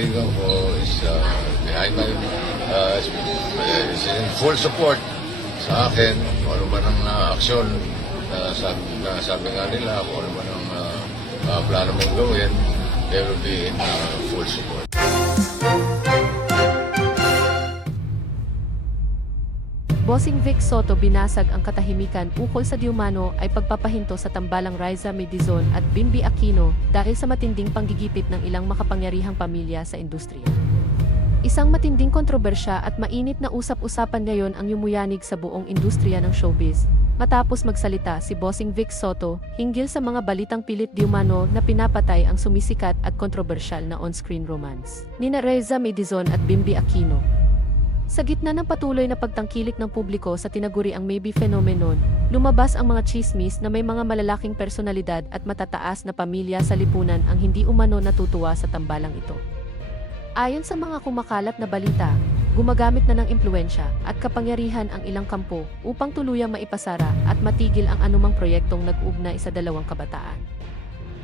Amigo ko is behind my is in full support sa akin. Kung ano man ang aksyon na sabi nga nila, kung ano man ang plano mong gawin, they will be in full support. Bossing Vic Soto binasag ang katahimikan ukol sa diumano ay pagpapahinto sa tambalang Raisa Medizon at Bimby Aquino dahil sa matinding panggigipit ng ilang makapangyarihang pamilya sa industriya. Isang matinding kontrobersya at mainit na usap-usapan ngayon ang yumuyanig sa buong industriya ng showbiz, matapos magsalita si Bossing Vic Soto hinggil sa mga balitang pilit diumano na pinapatay ang sumisikat at kontrobersyal na on-screen romance nina Raisa Medizon at Bimby Aquino. Sa gitna ng patuloy na pagtangkilik ng publiko sa tinaguriang maybe phenomenon, lumabas ang mga chismis na may mga malalaking personalidad at matataas na pamilya sa lipunan ang hindi umano natutuwa sa tambalang ito. Ayon sa mga kumakalat na balita, gumagamit na ng impluwensya at kapangyarihan ang ilang kampo upang tuluyang maipasara at matigil ang anumang proyektong nag-ugnay sa dalawang kabataan.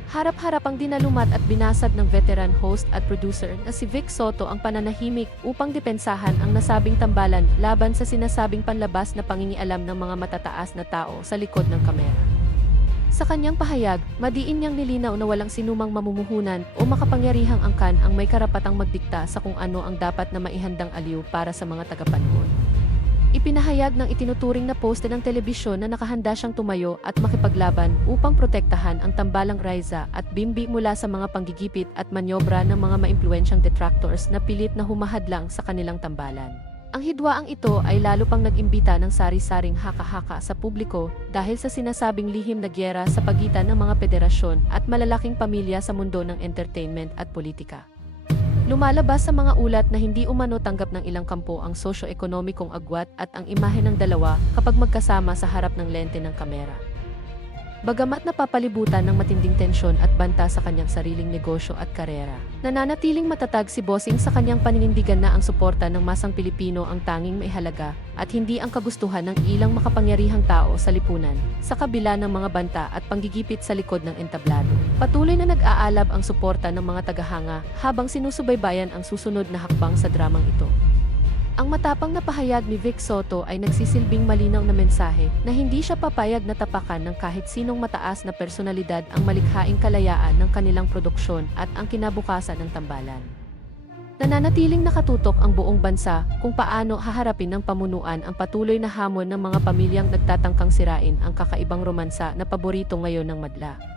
Harap-harapang dinalumat at binasag ng veteran host at producer na si Vic Soto ang pananahimik upang depensahan ang nasabing tambalan laban sa sinasabing panlabas na pangingialam ng mga matataas na tao sa likod ng kamera. Sa kanyang pahayag, madiin niyang nilinaw na walang sinumang mamumuhunan o makapangyarihang angkan ang may karapatang magdikta sa kung ano ang dapat na maihandang aliw para sa mga tagapanood. Ipinahayag ng itinuturing na poste ng telebisyon na nakahanda siyang tumayo at makipaglaban upang protektahan ang tambalang Raisa at Bimby mula sa mga panggigipit at manyobra ng mga maimpluwensyang detractors na pilit na humahadlang sa kanilang tambalan. Ang hidwaang ito ay lalo pang nag-imbita ng sari-saring haka-haka sa publiko dahil sa sinasabing lihim na gyera sa pagitan ng mga federasyon at malalaking pamilya sa mundo ng entertainment at politika. Lumalabas sa mga ulat na hindi umano tanggap ng ilang kampo ang sosyo-ekonomikong agwat at ang imahe ng dalawa kapag magkasama sa harap ng lente ng kamera. Bagamat napapalibutan ng matinding tensyon at banta sa kanyang sariling negosyo at karera, nananatiling matatag si Bossing sa kanyang paninindigan na ang suporta ng masang Pilipino ang tanging maihalaga at hindi ang kagustuhan ng ilang makapangyarihang tao sa lipunan, sa kabila ng mga banta at panggigipit sa likod ng entablado. Patuloy na nag-aalab ang suporta ng mga tagahanga habang sinusubaybayan ang susunod na hakbang sa dramang ito. Ang matapang na pahayag ni Vic Soto ay nagsisilbing malinaw na mensahe na hindi siya papayag na tapakan ng kahit sinong mataas na personalidad ang malikhaing kalayaan ng kanilang produksyon at ang kinabukasan ng tambalan. Nananatiling nakatutok ang buong bansa kung paano haharapin ng pamunuan ang patuloy na hamon ng mga pamilyang nagtatangkang sirain ang kakaibang romansa na paborito ngayon ng madla.